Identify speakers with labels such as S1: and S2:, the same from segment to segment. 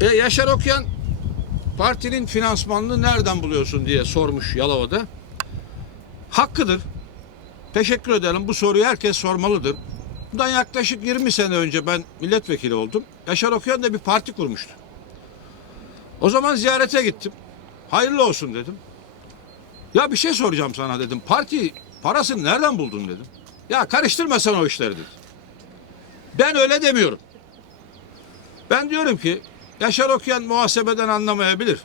S1: E, Yaşar Okyan partinin finansmanını nereden buluyorsun diye sormuş Yalova'da. Hakkıdır. Teşekkür edelim. Bu soruyu herkes sormalıdır. Bundan yaklaşık 20 sene önce ben milletvekili oldum. Yaşar Okyan da bir parti kurmuştu. O zaman ziyarete gittim. Hayırlı olsun dedim. Ya bir şey soracağım sana dedim. Parti parasını nereden buldun dedim. Ya karıştırma sen o işleri dedi. Ben öyle demiyorum. Ben diyorum ki Yaşar Okyan muhasebeden anlamayabilir.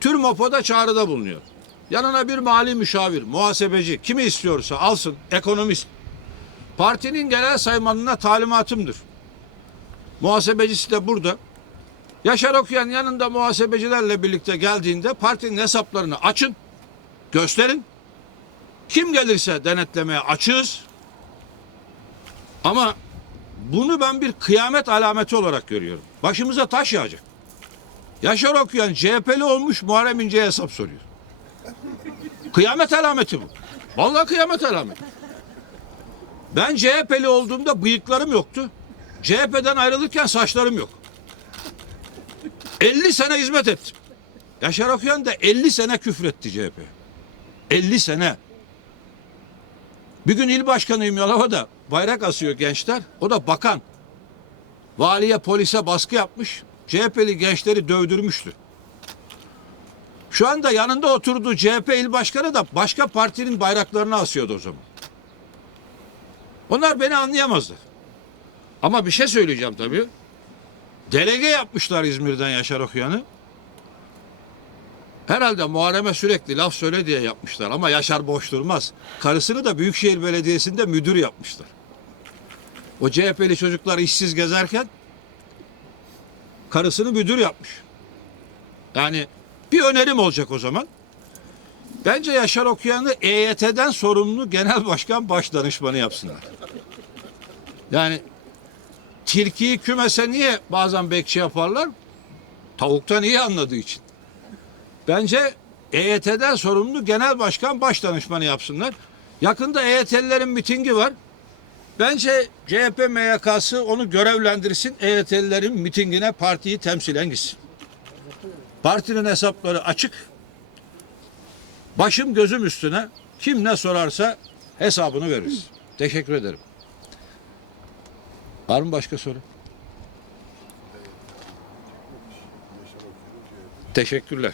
S1: TÜRMOPO'da çağrıda bulunuyor. Yanına bir mali müşavir, muhasebeci, kimi istiyorsa alsın, ekonomist. Partinin genel saymanına talimatımdır. Muhasebecisi de burada. Yaşar Okuyan yanında muhasebecilerle birlikte geldiğinde partinin hesaplarını açın, gösterin. Kim gelirse denetlemeye açığız. Ama bunu ben bir kıyamet alameti olarak görüyorum. Başımıza taş yağacak. Yaşar Okuyan CHP'li olmuş Muharrem İnce'ye hesap soruyor. Kıyamet alameti bu. Vallahi kıyamet alameti. Ben CHP'li olduğumda bıyıklarım yoktu. CHP'den ayrılırken saçlarım yok. 50 sene hizmet ettim. Yaşar Okuyan da 50 sene küfretti CHP. 50 sene. Bir gün il başkanıyım Yalova'da. Bayrak asıyor gençler. O da bakan. Valiye polise baskı yapmış. CHP'li gençleri dövdürmüştü. Şu anda yanında oturduğu CHP il başkanı da başka partinin bayraklarını asıyordu o zaman. Onlar beni anlayamazlar. Ama bir şey söyleyeceğim tabii. Delege yapmışlar İzmir'den Yaşar Okuyan'ı. Herhalde Muharrem'e sürekli laf söyle diye yapmışlar ama Yaşar boş durmaz. Karısını da Büyükşehir Belediyesi'nde müdür yapmışlar. O CHP'li çocuklar işsiz gezerken karısını müdür yapmış. Yani bir önerim olacak o zaman. Bence Yaşar Okuyan'ı EYT'den sorumlu genel başkan baş danışmanı yapsınlar. Yani tilkiyi kümese niye bazen bekçi yaparlar? Tavuktan iyi anladığı için. Bence EYT'den sorumlu genel başkan baş danışmanı yapsınlar. Yakında EYT'lilerin mitingi var. Bence CHP MYK'sı onu görevlendirsin. EYT'lilerin mitingine partiyi temsilen gitsin. Partinin hesapları açık. Başım gözüm üstüne. Kim ne sorarsa hesabını veririz. Teşekkür ederim. Var mı başka soru? Teşekkürler.